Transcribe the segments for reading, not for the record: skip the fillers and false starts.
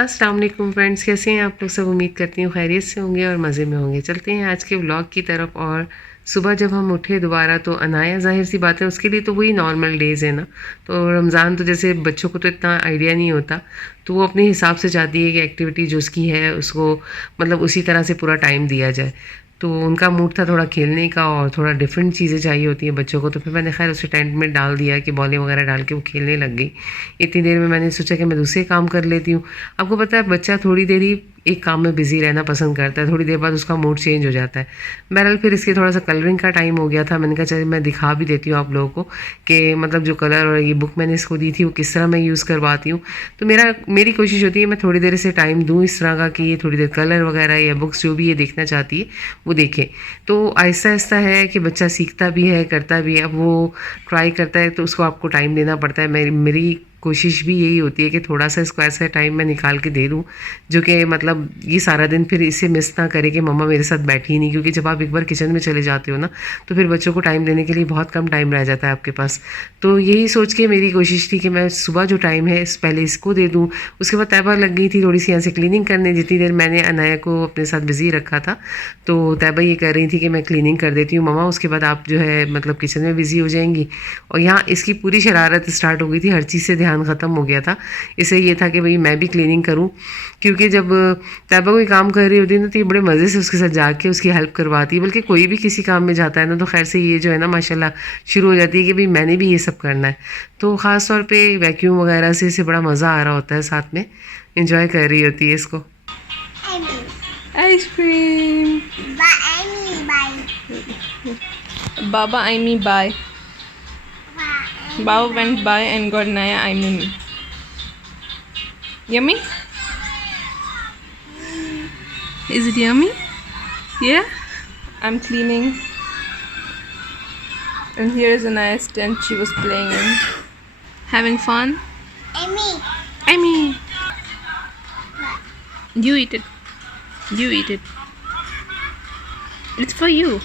अस्सलाम वालेकुम फ्रेंड्स, कैसे हैं आप लोग सब। उम्मीद करती हूँ खैरियत से होंगे और मज़े में होंगे। चलते हैं आज के व्लॉग की तरफ। और सुबह जब हम उठे दोबारा तो अनाया ज़ाहिर सी बात है उसके लिए तो वही नॉर्मल डेज़ है ना। तो रमज़ान तो जैसे बच्चों को तो इतना आइडिया नहीं होता, तो वो अपने हिसाब से चाहती है कि एक्टिविटी जो उसकी है उसको मतलब उसी तरह से पूरा टाइम दिया जाए। तो उनका मूड था थोड़ा खेलने का और थोड़ा डिफरेंट चीज़ें चाहिए होती हैं बच्चों को। तो फिर मैंने खैर उसे टेंट में डाल दिया कि बॉलें वगैरह डाल के वो खेलने लग गई। इतनी देर में मैंने सोचा कि मैं दूसरे काम कर लेती हूँ। आपको पता है बच्चा थोड़ी देर ही एक काम में बिज़ी रहना पसंद करता है, थोड़ी देर बाद उसका मूड चेंज हो जाता है। बहरहाल फिर इसके थोड़ा सा कलरिंग का टाइम हो गया था। मैंने कहा चलिए मैं दिखा भी देती हूँ आप लोगों को कि मतलब जो कलर और ये बुक मैंने इसको दी थी वो किस तरह मैं यूज़ करवाती हूँ। तो मेरी कोशिश होती है मैं थोड़ी देर से टाइम दूँ इस तरह का कि ये थोड़ी देर कलर वगैरह या बुक्स जो भी ये देखना चाहती है वो देखे। तो आहिस्ता आहिस्ता है कि बच्चा सीखता भी है, करता भी है। अब वो ट्राई करता है तो उसको आपको टाइम देना पड़ता है। मेरी कोशिश भी यही होती है कि थोड़ा सा इसको ऐसा टाइम मैं निकाल के दे दूँ जो कि मतलब ये सारा दिन फिर इसे मिस ना करे कि मम्मा मेरे साथ बैठी ही नहीं। क्योंकि जब आप एक बार किचन में चले जाते हो ना तो फिर बच्चों को टाइम देने के लिए बहुत कम टाइम रह जाता है आपके पास। तो यही सोच के मेरी कोशिश थी कि मैं सुबह जो टाइम है पहले इसको दे दूँ। उसके बाद तैयबा लग गई थी थोड़ी सी यहाँ से क्लीनिंग करने। जितनी देर मैंने अनाया को अपने साथ बिज़ी रखा था तो तैयबा ये कह रही थी कि मैं क्लीनिंग कर देती हूँ मम्मा, उसके बाद आप जो है मतलब किचन में बिज़ी हो जाएंगी। और यहाँ इसकी पूरी शरारत स्टार्ट हो गई थी, हर चीज़ से ध्यान ख़त्म हो गया था। इसे ये था कि भाई मैं भी क्लीनिंग करूँ। क्योंकि जब तैयबा कोई काम कर रही होती है ना तो ये बड़े मज़े से उसके साथ जाके उसकी हेल्प करवाती है। बल्कि कोई भी किसी काम में जाता है ना तो खैर से ये जो है ना माशाल्लाह शुरू हो जाती है कि भाई मैंने भी ये सब करना है। तो ख़ास तौर पे वैक्यूम वगैरह से इसे बड़ा मज़ा आ रहा होता है, साथ में इंजॉय कर रही होती है इसको। Ice cream. Baba Aimi bye. Baba went by and got Naya Aimi. Yummy? Is it yummy? Yeah? I'm cleaning. And here is a nice tent she was playing in. Having fun? Amy. You eat it. You eat it. It's for you.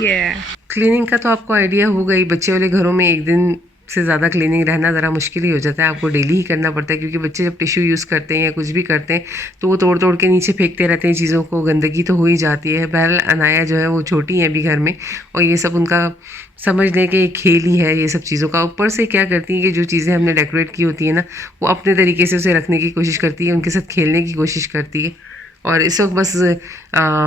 Yeah. Cleaning का तो आपको idea हो गई। बच्चे वाले घरों में एक दिन से ज़्यादा क्लीनिंग रहना ज़रा मुश्किल ही हो जाता है, आपको डेली ही करना पड़ता है। क्योंकि बच्चे जब टिश्यू यूज़ करते हैं या कुछ भी करते हैं तो वो तोड़ तोड़ के नीचे फेंकते रहते हैं चीज़ों को, गंदगी तो हो ही जाती है। बहरहाल अनाया जो है वो छोटी है अभी घर में और ये सब उनका समझ लें कि एक खेल ही है ये सब चीज़ों का। ऊपर से क्या करती हैं कि जो चीज़ें हमने डेकोरेट की होती है ना वो अपने तरीके से उसे रखने की कोशिश करती है, उनके साथ खेलने की कोशिश करती है। और इस वक्त बस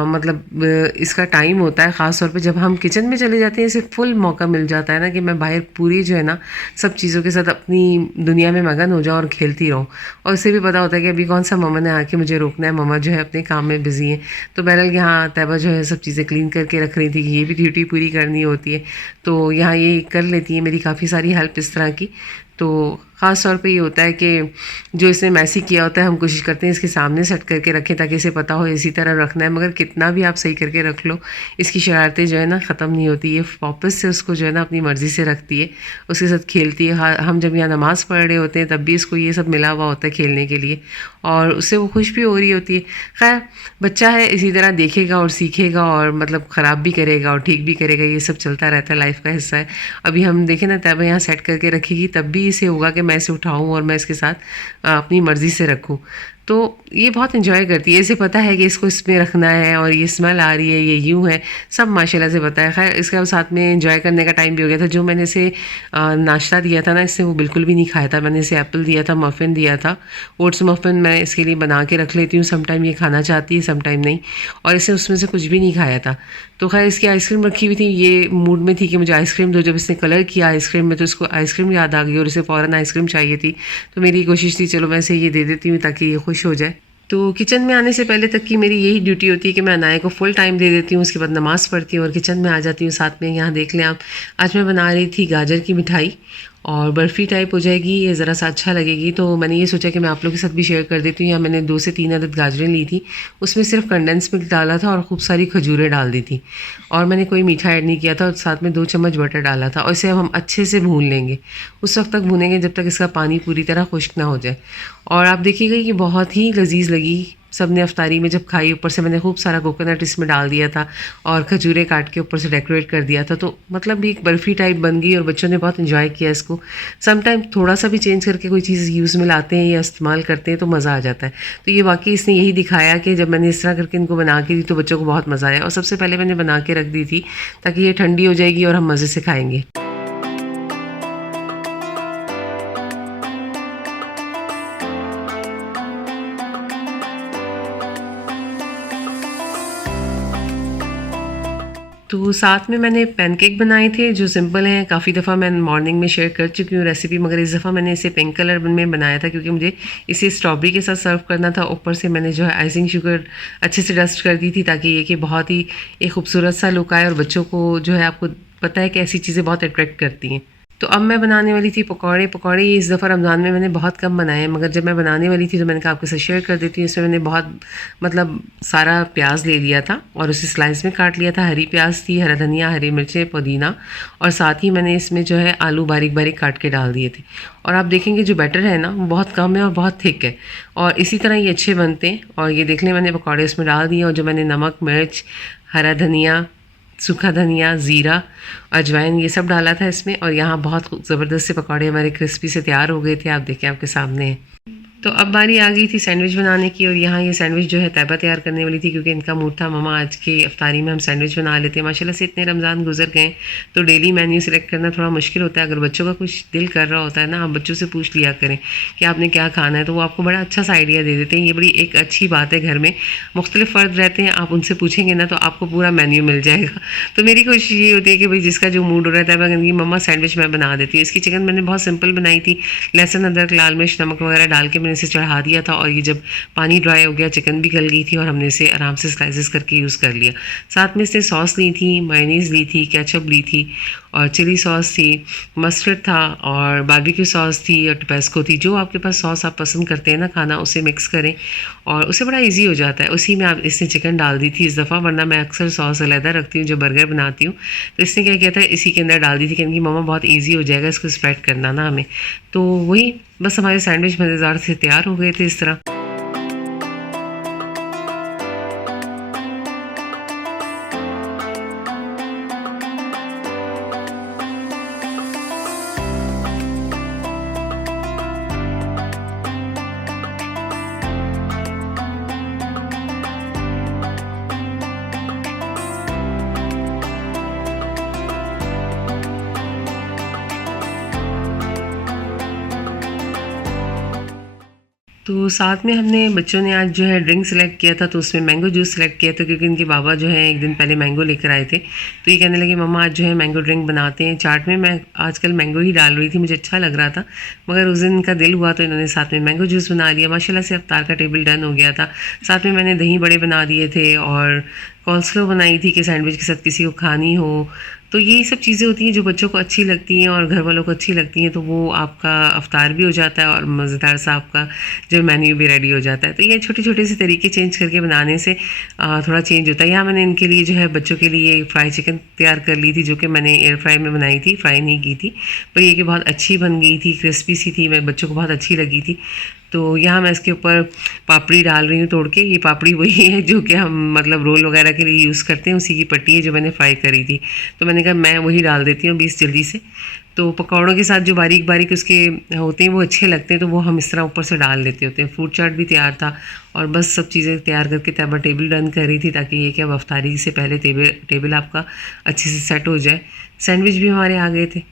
मतलब इसका टाइम होता है ख़ास तौर पे जब हम किचन में चले जाते हैं। इसे फुल मौका मिल जाता है ना कि मैं बाहर पूरी जो है ना सब चीज़ों के साथ अपनी दुनिया में मगन हो जाऊँ और खेलती रहूँ। और इसे भी पता होता है कि अभी कौन सा मम्मा ने आके मुझे रोकना है, मम्मा जो है अपने काम में बिज़ी है। तो बहरहाल यहाँ तैयबा जो है सब चीज़ें क्लीन करके रख रही थी कि ये भी ड्यूटी पूरी करनी होती है। तो यहाँ ये कर लेती है मेरी काफ़ी सारी हेल्प इस तरह की। तो ख़ास तौर पे ये होता है कि जो इसने मैसी किया होता है हम कोशिश करते हैं इसके सामने सेट करके रखें ताकि इसे पता हो इसी तरह रखना है। मगर कितना भी आप सही करके रख लो इसकी शरारतें जो है ना ख़त्म नहीं होती। ये वापस से उसको जो है ना अपनी मर्ज़ी से रखती है, उसके साथ खेलती है। हम जब यहाँ नमाज़ पढ़ रहे होते हैं तब भी इसको ये सब मिला हुआ होता है खेलने के लिए और उससे वो खुश भी हो रही होती है। खैर बच्चा है, इसी तरह देखेगा और सीखेगा और मतलब ख़राब भी करेगा और ठीक भी करेगा, ये सब चलता रहता है, लाइफ का हिस्सा है। अभी हम देखें ना तैयबा यहाँ सेट करके रखेगी तब भी इसे होगा कि मैं इसे उठाऊँ और मैं इसके साथ अपनी मर्ज़ी से रखूँ। तो ये बहुत इन्जॉय करती है, इसे पता है कि इसको इसमें रखना है और ये स्मेल आ रही है, ये यूँ है, सब माशाल्लाह से पता है। खैर इसका साथ में एंजॉय करने का टाइम भी हो गया था। जो मैंने इसे नाश्ता दिया था ना इसने वो बिल्कुल भी नहीं खाया था। मैंने इसे एप्पल दिया था, मफ़िन दिया था, ओट्स मफ़िन मैं इसके लिए बना के रख लेती हूँ। समटाइम ये खाना चाहती है समटाइम नहीं, और इसने उसमें से कुछ भी नहीं खाया था। तो खैर इसकी आइसक्रीम रखी हुई थी, ये मूड में थी कि मुझे आइसक्रीम दो। जब इसने कलर किया आइसक्रीम में तो इसको आइसक्रीम याद आ गई और इसे फ़ौरन आइसक्रीम चाहिए थी। तो मेरी कोशिश थी चलो मैं इसे ये दे देती हूँ ताकि ये खुश हो जाए। तो किचन में आने से पहले तक की मेरी यही ड्यूटी होती है कि मैं अनाया को फुल टाइम दे देती हूँ, उसके बाद नमाज़ पढ़ती हूँ और किचन में आ जाती हूँ। साथ में यहाँ देख लें आप, आज मैं बना रही थी गाजर की मिठाई और बर्फ़ी टाइप हो जाएगी, ये ज़रा सा अच्छा लगेगी। तो मैंने ये सोचा कि मैं आप लोगों के साथ भी शेयर कर देती हूँ। यहाँ मैंने 2 से 3 अदद गाजरें ली थी, उसमें सिर्फ कंडेंस मिल्क डाला था और खूब सारी खजूरें डाल दी थी और मैंने कोई मीठा ऐड नहीं किया था और साथ में 2 चम्मच बटर डाला था। और इसे अब हम अच्छे से भून लेंगे, उस वक्त तक भूनेंगे जब तक इसका पानी पूरी तरह खुश्क ना हो जाए। और आप देखिएगा कि बहुत ही लजीज लगी, सब ने अफ्तारी में जब खाई, ऊपर से मैंने खूब सारा कोकोनट इसमें डाल दिया था और खजूरें काट के ऊपर से डेकोरेट कर दिया था, तो मतलब भी एक बर्फ़ी टाइप बन गई और बच्चों ने बहुत इन्जॉय किया इसको। समटाइम थोड़ा सा भी चेंज करके कोई चीज़ यूज़ में लाते हैं या इस्तेमाल करते हैं तो मज़ा आ जाता है। तो ये वाकई इसने यही दिखाया कि जब मैंने इस तरह करके इनको बना के दी तो बच्चों को बहुत मज़ा आया, और सबसे पहले मैंने बना के रख दी थी ताकि ये ठंडी हो जाएगी और हम मज़े से खाएँगे। तो साथ में मैंने पैनकेक बनाए थे जो सिंपल हैं, काफ़ी दफ़ा मैं मॉर्निंग में शेयर कर चुकी हूँ रेसिपी, मगर इस दफ़ा मैंने इसे पिंक कलर में बनाया था क्योंकि मुझे इसे स्ट्रॉबेरी के साथ सर्व करना था। ऊपर से मैंने जो है आइसिंग शुगर अच्छे से डस्ट कर दी थी ताकि ये कि बहुत ही एक खूबसूरत सा लुक आए, और बच्चों को जो है आपको पता है कि ऐसी चीज़ें बहुत अट्रैक्ट करती हैं। तो अब मैं बनाने वाली थी पकौड़े। पकौड़े इस दफ़ा रमज़ान में मैंने बहुत कम बनाए हैं, मगर जब मैं बनाने वाली थी तो मैंने कहा आपके साथ शेयर कर देती हूँ। इसमें मैंने बहुत मतलब सारा प्याज ले लिया था और उसे स्लाइस में काट लिया था। हरी प्याज थी, हरा धनिया, हरी मिर्चें, पुदीना, और साथ ही मैंने इसमें जो है आलू बारीक बारीक काट के डाल दिए थे। और आप देखेंगे जो बैटर है ना वो बहुत कम है और बहुत थिक है, और इसी तरह ये अच्छे बनते हैं। और ये देख लें मैंने पकौड़े इसमें डाल दिए, और जो मैंने नमक, मिर्च, हरा धनिया, सूखा धनिया, ज़ीरा, अजवाइन ये सब डाला था इसमें, और यहाँ बहुत ज़बरदस्त से पकौड़े हमारे क्रिस्पी से तैयार हो गए थे। आप देखें आपके सामने हैं। तो अब बारी आ गई थी सैंडविच बनाने की, और यहाँ ये सैंडविच जो है तैयबा तैयार करने वाली थी क्योंकि इनका मूड था मम्मा आज के अफ्तारी में हम सैंडविच बना लेते हैं। माशाल्लाह से इतने रमज़ान गुजर गए तो डेली मेन्यू सेलेक्ट करना थोड़ा मुश्किल होता है। अगर बच्चों का कुछ दिल कर रहा होता है ना, आप बच्चों से पूछ लिया करें कि आपने क्या खाना है, तो वो आपको बड़ा अच्छा सा आइडिया दे देते हैं। ये बड़ी एक अच्छी बात है, घर में मुख्तलिफ फ़र्द रहते हैं, आप उनसे पूछेंगे ना तो आपको पूरा मेन्यू मिल जाएगा। तो मेरी कोशिश ये होती है कि भाई जिसका जो मूड हो रहा है तैयबा मम्मा सैंडविच मैं बना देती हूँ। इसकी चिकन मैंने बहुत सिंपल बनाई थी, लहसुन, अदरक, लाल मिर्च, नमक वगैरह डाल के मैंने इसे चढ़ा दिया था, और ये जब पानी ड्राई हो गया चिकन भी गल गई थी और हमने इसे आराम से स्लाइसेस करके यूज़ कर लिया। साथ में इसने सॉस ली थी, मायोनीज़ ली थी, केचप ली थी, और चिली सॉस थी, मस्टर्ड था, और बारबेक्यू सॉस थी, और टबैस्को थी। जो आपके पास सॉस आप पसंद करते हैं ना खाना, उसे मिक्स करें और उसे बड़ा इजी हो जाता है। उसी में आप इसने चिकन डाल दी थी इस दफ़ा, वरना मैं अक्सर सॉस अलहदा रखती हूँ जब बर्गर बनाती हूँ। तो इसने क्या किया था, इसी के अंदर डाल दी थी कि मम्मा बहुत ईजी हो जाएगा इसको स्प्रेड करना ना हमें। तो वही बस हमारे सैंडविच मज़ेदार से तैयार हो गए थे इस तरह। तो साथ में हमने बच्चों ने आज जो है ड्रिंक सेलेक्ट किया था, तो उसमें मैंगो जूस सेलेक्ट किया था क्योंकि इनके बाबा जो है एक दिन पहले मैंगो लेकर आए थे। तो ये कहने लगे मम्मा आज जो है मैंगो ड्रिंक बनाते हैं। चाट में मैं आजकल मैंगो ही डाल रही थी, मुझे अच्छा लग रहा था, मगर उस दिन इनका दिल हुआ तो इन्होंने साथ में मैंगो जूस बना लिया। माशाल्लाह से अफ्तार का टेबल डन हो गया था। साथ में मैंने दही बड़े बना दिए थे और कॉल्स्लो बनाई थी कि सैंडविच के साथ किसी को खानी हो। तो यही सब चीज़ें होती हैं जो बच्चों को अच्छी लगती हैं और घर वालों को अच्छी लगती हैं, तो वो आपका अफ्तार भी हो जाता है और मज़ेदार सा आपका जो मेन्यू भी रेडी हो जाता है। तो ये छोटे छोटे से तरीके चेंज करके बनाने से थोड़ा चेंज होता है। यहाँ मैंने इनके लिए जो है बच्चों के लिए फ्राई चिकन तैयार कर ली थी, जो कि मैंने एयर फ्राई में बनाई थी, फ्राई नहीं की थी, पर ये कि बहुत अच्छी बन गई थी, क्रिस्पी सी थी, मैं बच्चों को बहुत अच्छी लगी थी। तो यहाँ मैं इसके ऊपर पापड़ी डाल रही हूँ तोड़ के। ये पापड़ी वही है जो कि हम मतलब रोल वगैरह के लिए यूज़ करते हैं, उसी की पट्टी है जो मैंने फ्राई करी थी। तो मैंने कहा मैं वही डाल देती हूँ 20 जल्दी से। तो पकौड़ों के साथ जो बारीक बारीक उसके होते हैं वो अच्छे लगते हैं, तो वो हम इस तरह ऊपर से डाल देते होते हैं। फ्रूट चाट भी तैयार था और बस सब चीज़ें तैयार करके तैयबा टेबल डन कर रही थी ताकि ये कि अब अफ्तारी से पहले टेबल आपका अच्छे से सेट हो जाए। सैंडविच भी हमारे आ गए थे।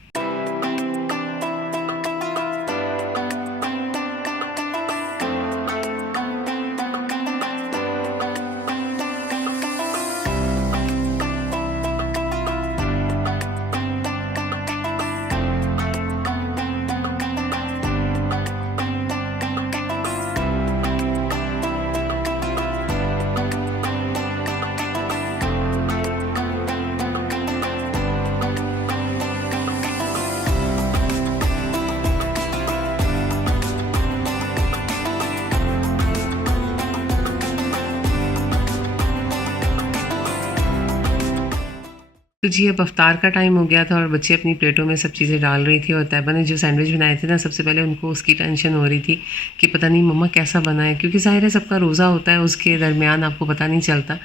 तो जी अब अफ्तार का टाइम हो गया था और बच्चे अपनी प्लेटों में सब चीज़ें डाल रही थी और तैयबा ने जो सैंडविच बनाए थे ना, सबसे पहले उनको उसकी टेंशन हो रही थी कि पता नहीं मम्मा कैसा बना है, क्योंकि ज़ाहिर है सबका रोज़ा होता है, उसके दरमियान आपको पता नहीं चलता।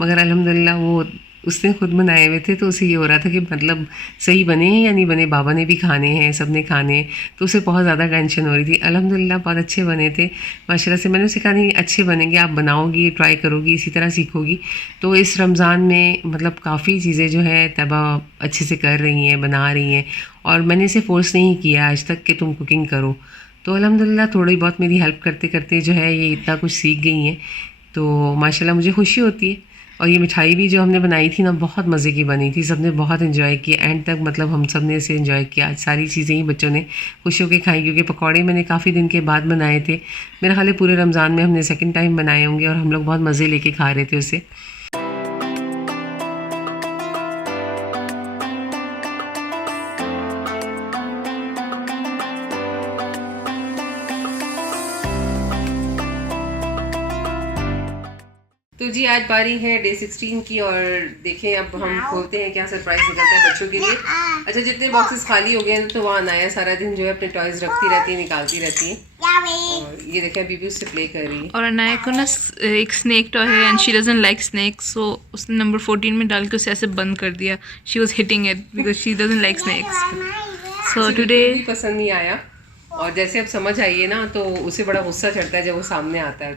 मगर अल्हम्दुलिल्लाह वो उसने खुद बनाए हुए थे, तो उसे ये हो रहा था कि मतलब सही बने हैं या नहीं बने, बाबा ने भी खाने हैं, सब ने खाने हैं, तो उसे बहुत ज़्यादा टेंशन हो रही थी। अल्हम्दुलिल्लाह बहुत अच्छे बने थे माशाल्लाह से। मैंने उसे कहा नहीं अच्छे बनेंगे, आप बनाओगी, ट्राई करोगी, इसी तरह सीखोगी। तो इस रमज़ान में मतलब काफ़ी चीज़ें जो है तैयबा अच्छे से कर रही हैं, बना रही हैं, और मैंने इसे फ़ोर्स नहीं किया आज तक कि तुम कुकिंग करो। तो अल्हम्दुलिल्लाह थोड़ी बहुत मेरी हेल्प करते करते जो है ये इतना कुछ सीख गई हैं, तो माशाल्लाह मुझे खुशी होती है। और ये मिठाई भी जो हमने बनाई थी ना, बहुत मज़े की बनी थी, सबने बहुत इन्जॉय किया एंड तक, मतलब हम सब ने इसे इन्जॉय किया। आज सारी चीज़ें ही बच्चों ने खुश होकर खाई, क्योंकि पकौड़े मैंने काफ़ी दिन के बाद बनाए थे। मेरा ख्याल है पूरे रमज़ान में हमने सेकंड टाइम बनाए होंगे और हम लोग बहुत मज़े लेके खा रहे थे उसे। तो जी आज बारी है डे 16 की और देखें अब हम खोलते हैं क्या सरप्राइज निकलता है बच्चों के लिए। अच्छा जितने बॉक्सेस खाली हो गए हैं तो वहाँ अनाया सारा दिन जो है अपने टॉयज रखती रहती है, निकालती रहती है, और ये देखें बीबी उससे प्ले कर रही है। और अनाया को ना एक स्नेक टॉय है and she doesn't like snakes, so उसने नंबर 14 में डाल के उसे ऐसे बंद कर दिया। She was hitting it because she doesn't like snakes. So today भी पसंद नहीं आया, और जैसे अब समझ आइए ना तो उसे बड़ा गुस्सा चढ़ता है जब वो सामने आता है।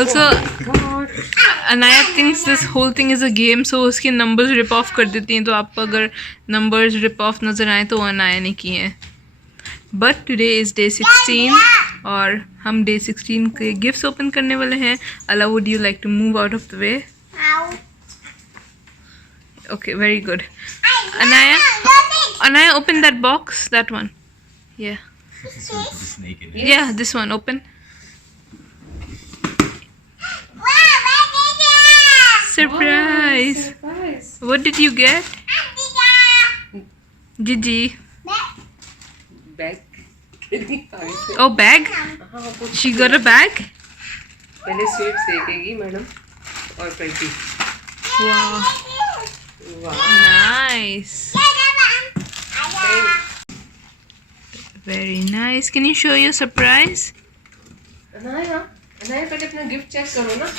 also Anaya thinks this whole thing is a game, so उसके नंबर्स रिप ऑफ कर देती हैं, तो आपको अगर नंबर्स रिप ऑफ नज़र आए तो वो अनाया ने किए हैं। बट टुडे इज़ डे 16 और हम डे 16 के गिफ्ट्स ओपन करने वाले हैं। अला would you like to move out of the way? Okay, very good. Anaya, open that box. That one. Yeah. Yeah, this one. Open. Surprise! What did you get? Gigi. Bag. Oh, bag? She got a bag? पहले sweets देखेगी madam और पेटी। Wow. वाह Nice. Very nice. Can you show your surprise? Anaya Anaya पहले अपना gift check करो ना।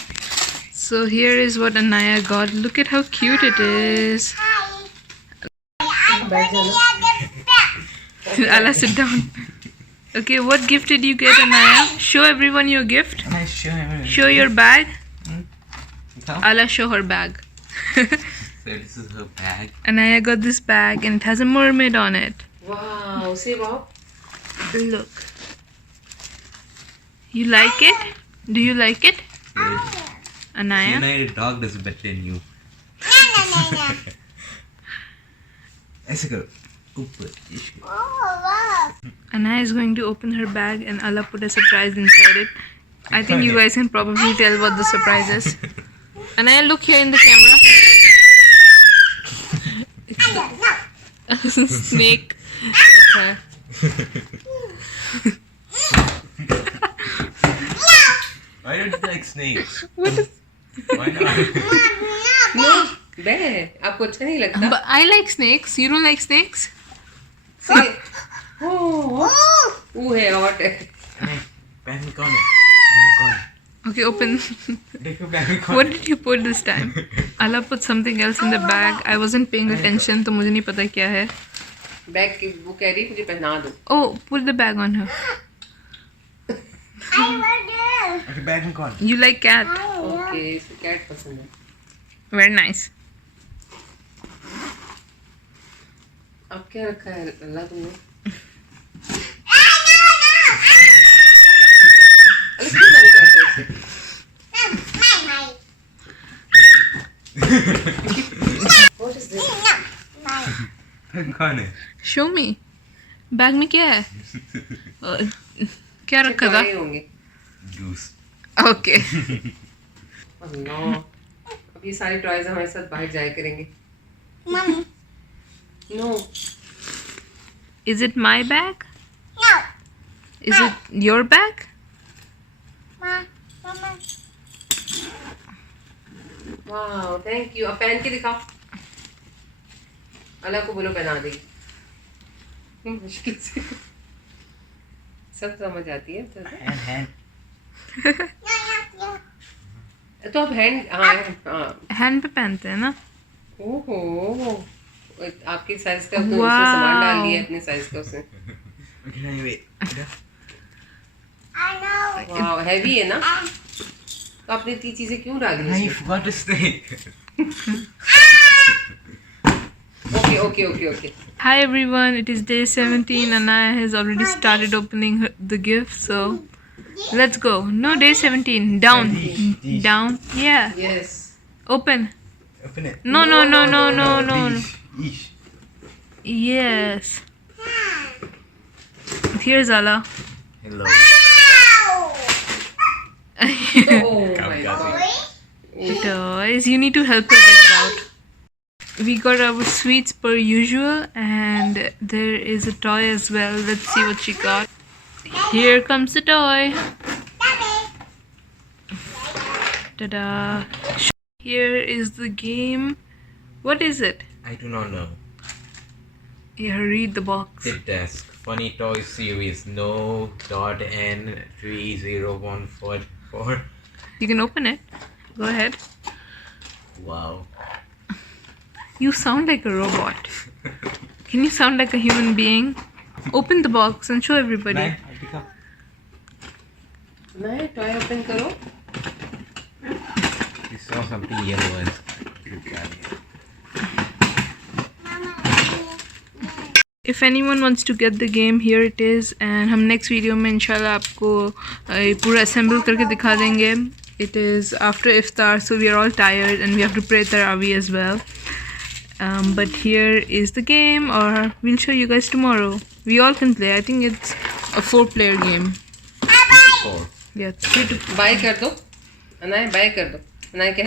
So here is what Anaya got. Look at how cute it is. बैठ जाना। Ala, sit down. Okay, what gift did you get, Anaya? Show everyone your gift. Show your bag. Ala, show her bag. So this is her bag. Anaya got this bag and it has a mermaid on it. वाह से वाह। Look. You like it? Do you like it? Anaya? United dog does better than you. ऐसे करो ऊपर इश्क। Anaya is going to open her bag and Allah put a surprise inside it. I think you guys can probably tell what the surprise is. Anaya, look here in the camera. It's a snake. Okay. Why don't you like snakes? What is? Why not? No बे आपको अच्छा नहीं लगता? But I like snakes. You don't like snakes? से वो है hot है। Bag में कौन है? बैग में कौन है? Okay, open. देखो बैग में कौन What did you put this time? Allah put something else in the bag. I wasn't paying attention, तो मुझे नहीं पता क्या है. बैग की वो कह रही मुझे पहना दो। Oh, put the bag on her. है? बैग में कौन? You like cat? ओके इसको कैट पसंद है। Very nice. अब क्या रखा है अल्लाह तुमने? अरे क्यों बंद कर रहे हो इसे? What is this? बैग में कौन है? Show me. बैग में क्या है? क्या रखा था? टॉय होंगे। जूस। Okay. अल्लाह अब ये सारी टॉयज हमारे साथ बाहर जाया करेंगे। No Is it my bag? Is it your bag? वाह थैंक यू अब पहन के दिखाओ अल्लाह को बोलो पहना देगी मुश्किल से सब समझ आती है Hand. तो अब हैंड हाँ हाँ हैंड पे पहनते हैं ना. ओहो आपके साइज का तो उसने सामान डाल लिया अपने साइज का उसने Okay, now you wait. वाह हैवी है ना तो आपने इतनी चीजें क्यों डाली Now you इसमें forgot to stay. Okay okay okay okay Hi everyone, it is day 17 and Anaya has already started opening the gift, so let's go. No, day 17. Down. These. Down. Yeah. Yes Open. Open it. No, no, no, no, no, no. These. Yes. Here's Allah. Hello. Oh my God Toys. You need to help her get it out. We got our sweets per usual, and there is a toy as well. Let's see what she got. Here comes the toy. Ta-da! Here is the game. What is it? I do not know. Yeah, read the box. Tip desk. Funny toy series. No. N301444. You can open it. Go ahead. Wow. You sound like a robot. Can you sound like a human being? Open the box and show everybody. I pick up. मैं toy open करो You saw something yellow and look at it. If anyone wants to get the game, here it is. And हम next video में इंशाल्लाह आपको पूरा assemble करके दिखा देंगे. It is after iftar, so we are all tired and we have to pray tarawih as well. But here is the game, or we'll show you guys tomorrow. We all can play. I think it's a 4-player game. 4. Yeah, 3 to bye कर दो अनाय bye कर दो अनाय क्या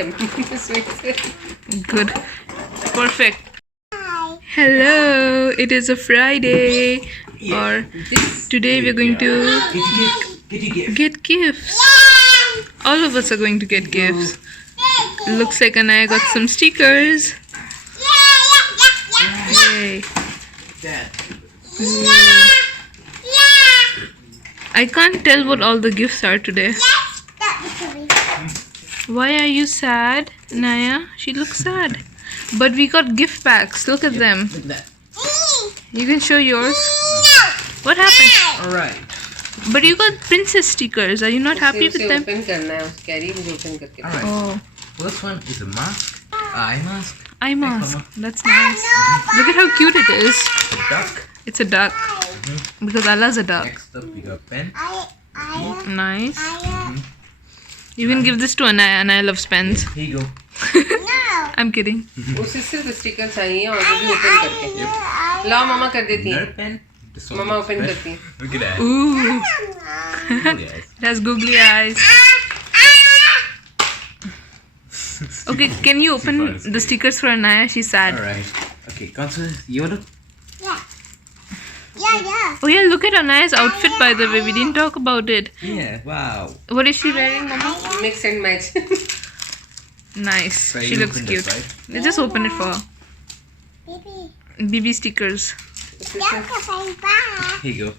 sweet से good. Perfect. Hello, it is a Friday, or today we're going to Get your gift. get gifts. All of us are going to get gifts. Looks like Anaya got some stickers. Yay. Dad. I can't tell what all the gifts are today. Why are you sad, Naya? She looks sad. But we got gift packs. Look at them. Look at that. You can show yours. What happened? Alright. But you got princess stickers. Are you not happy with them? Open करना है उस carry मुझे open करके Alright. Oh, First one is a mask. Eye mask. eye mask. That's nice. Look at how cute it is. A duck. It's a duck. Because Allah's a duck. Next up we got a pen. Nice. You can give this to Anaya. Anaya loves pens. Here you go. I'm kidding. उसे सिर्फ sticker चाहिए और वो भी open करके लाओ मामा कर देती है Another pen. This one mama looks open fresh. करती है Look at that. Ooh, Look at that. it has googly eyes. Okay, can you open the stickers for Anaya? She's sad. Alright. Okay, Consul, you wanna? Oh yeah, look at Anaya's outfit by the way. We didn't talk about it. Yeah, wow. What is she wearing, Mama? Mix and match Nice. So She you looks open cute. this, right? Let's just open it for her. BB stickers. Here you go.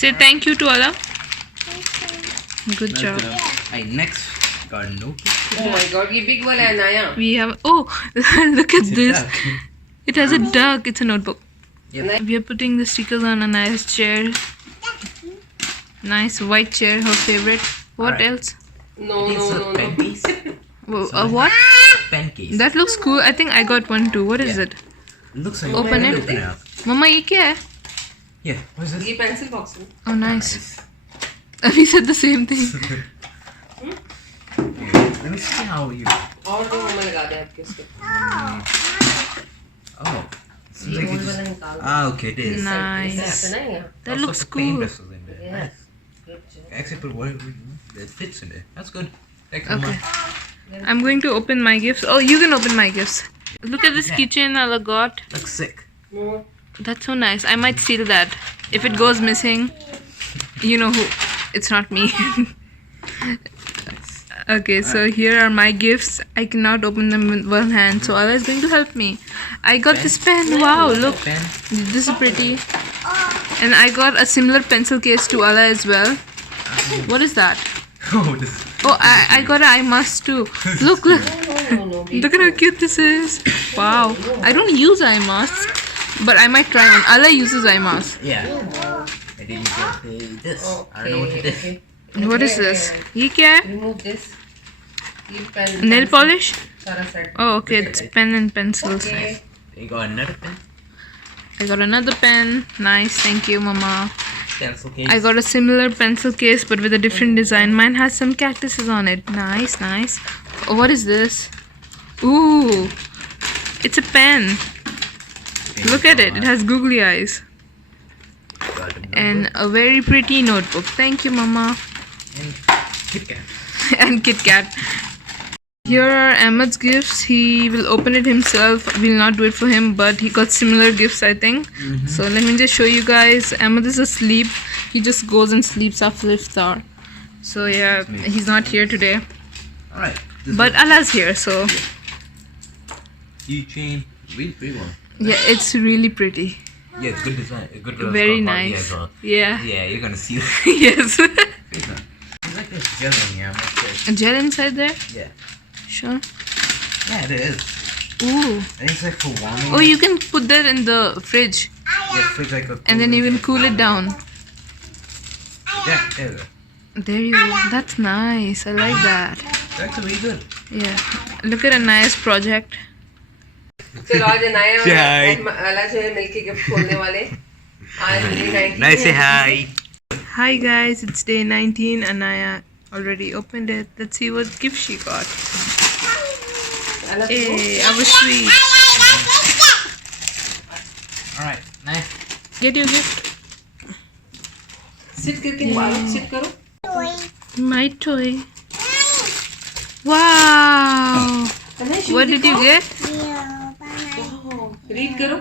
Say thank you to Allah. Good job. Alright, next got a notebook. Oh my God ये big वाला है नया We have. Oh, look at this. Duck. It has a duck. It's a notebook. Yep. We are putting the stickers on Anaya's chair. Nice white chair, her favorite. What Alright. else? No It's no a no pen no case. Whoa, what? Pen case. That looks cool. I think I got one too. What is Yeah. it? Looks like Open it. Open it up. Mama, ये क्या है? Yeah. What is this? ये pencil box है Oh, nice. We said the same thing. Let me see how you. और दो मामा लगा दे आपके उसके Oh. Seems like ये you वाला just. निकाल Ah, okay, it is. Nice. ऐसे ना यहाँ That Also looks put paint cool. bristles in there. Yes. Nice. Good job. Actually, put whatever that fits in there. That's good. Thanks, Okay. Mama. I'm going to open my gifts. Oh, you can open my gifts. Look at this Yeah. keychain Allah got. Looks sick. No. That's so nice. I might steal that. If it goes missing, you know who. It's not me. Okay, so here are my gifts. I cannot open them with one hand, so Allah is going to help me. I got this pen. Wow, look. Pen. This is pretty. And I got a similar pencil case to Allah as well. What is that? Oh, this. Oh, I got an eye mask too. Look, look. Look at how cute this is. Wow. I don't use eye masks, but I might try one. Allah uses eye masks. Yeah. I didn't get this. I don't know what it is. What is this? ये क्या है? Remove this. ये pen. Nail polish? सारा set. Oh, okay. It's pen and pencils. Okay. You got another pen? I got another pen. Nice. Thank you, Mama. Pencil case. I got a similar pencil case but with a different design. Mine has some cactuses on it. Nice, nice. Oh, what is this? Ooh, it's a pen. Look at it. It has googly eyes. Got a And a very pretty notebook. Thank you, Mama. and Kit Kat. And Kit Kat. Here are Ahmed's gifts. He will open it himself. We'll not do it for him, but he got similar gifts, I think. So let me just show you guys. Ahmed is asleep. He just goes and sleeps after iftar. So yeah, he's not here today. All right. But Allah's here, so keychain. Really pretty one. yeah, it's really pretty. Yeah, it's good design. A good Very party nice. as well. Yeah. Yeah, you're gonna see. Yes. It's like this gel in here. I'm not sure. A gel inside there? Yeah. Sure. Yeah, it is. Ooh. I think it's like for warming. Oh, you can put that in the fridge Yeah, fridge like a. and then you can cool it down. Yeah, there you go. There you go. That's nice. I like that. That's really good. Yeah. Look at a nice project. चलो आज अनाया और Hi. अला जो है मिलके gift खोलने वाले आज day 19 Nice say है। hi. Hi guys, it's day 19. Anaya already opened it. Let's see what gift she got. अला तो Hey, I was sweet. All right, nice. Get your gift. sit करके बालों sit करो My toy. Wow. Anaya shoes What did you दिखाओ। get? read करो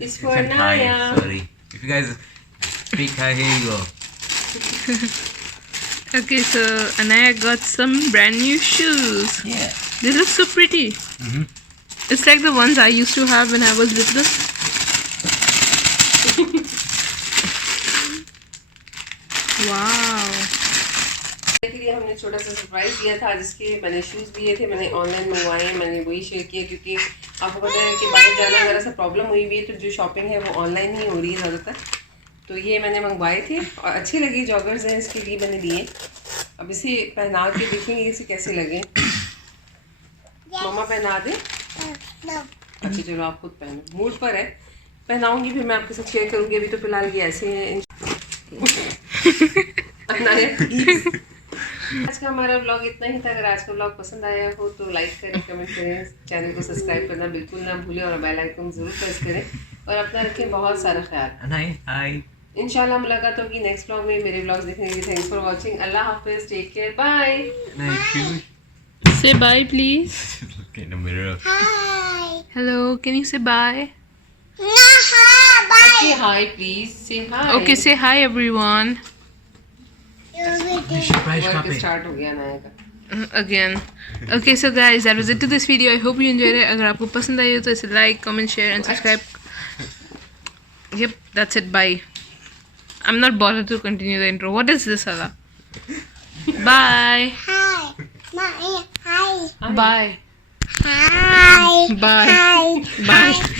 it's for Said hi. Anaya Sorry. If you guys speak hi, here you go. Okay, so Anaya got some brand new shoes. Yeah. They look so pretty. It's like the ones I used to have when I was little. Wow. के लिए हमने छोटा सा surprise दिया था जिसके मैंने shoes दिए थे मैंने ऑनलाइन मंगवाए हैं मैंने वही शेयर किया क्योंकि आपको पता है कि बाहर जाना ज़रा सा प्रॉब्लम हुई हुई है तो जो शॉपिंग है वो ऑनलाइन ही हो रही है ज़्यादातर तो ये मैंने मंगवाए थे और अच्छे लगे जॉगर्स हैं इसके लिए मैंने दिए अब इसे पहना के देखेंगे इसे कैसे लगे मम्मा पहना दे अच्छा चलो आप खुद पहनो मूड पर है पहनाऊंगी फिर मैं आपके साथ शेयर करूँगी अभी तो फिलहाल ये ऐसे हैं आज का हमारा व्लॉग इतना ही था अगर आज का व्लॉग पसंद आया हो तो लाइक करें कमेंट करें चैनल को सब्सक्राइब करना बिल्कुल ना भूलें और बेल आइकन जरूर प्रेस करें और अपना रखें बहुत सारा ख्याल Hi. इंशाल्लाह मुलाकात होगी नेक्स्ट व्लॉग में मेरे व्लॉग्स देखने के लिए थैंक्स फॉर वाचिंग अल्लाह हाफिज take care bye Nice shoes. Say bye, please. Look in the mirror. Hello, can you say bye? से हाय प्लीज से हाय Okay, say hi, everyone. Surprise work shopping. Start हो गया नया का Again. Okay, so guys, that was it to this video. I hope you enjoyed it. अगर आपको पसंद आई हो तो इसे like, comment, share, and subscribe. Yep, that's it. Bye. I'm not bothered to continue the intro. What is this, Allah? Bye. Bye. Bye. Bye.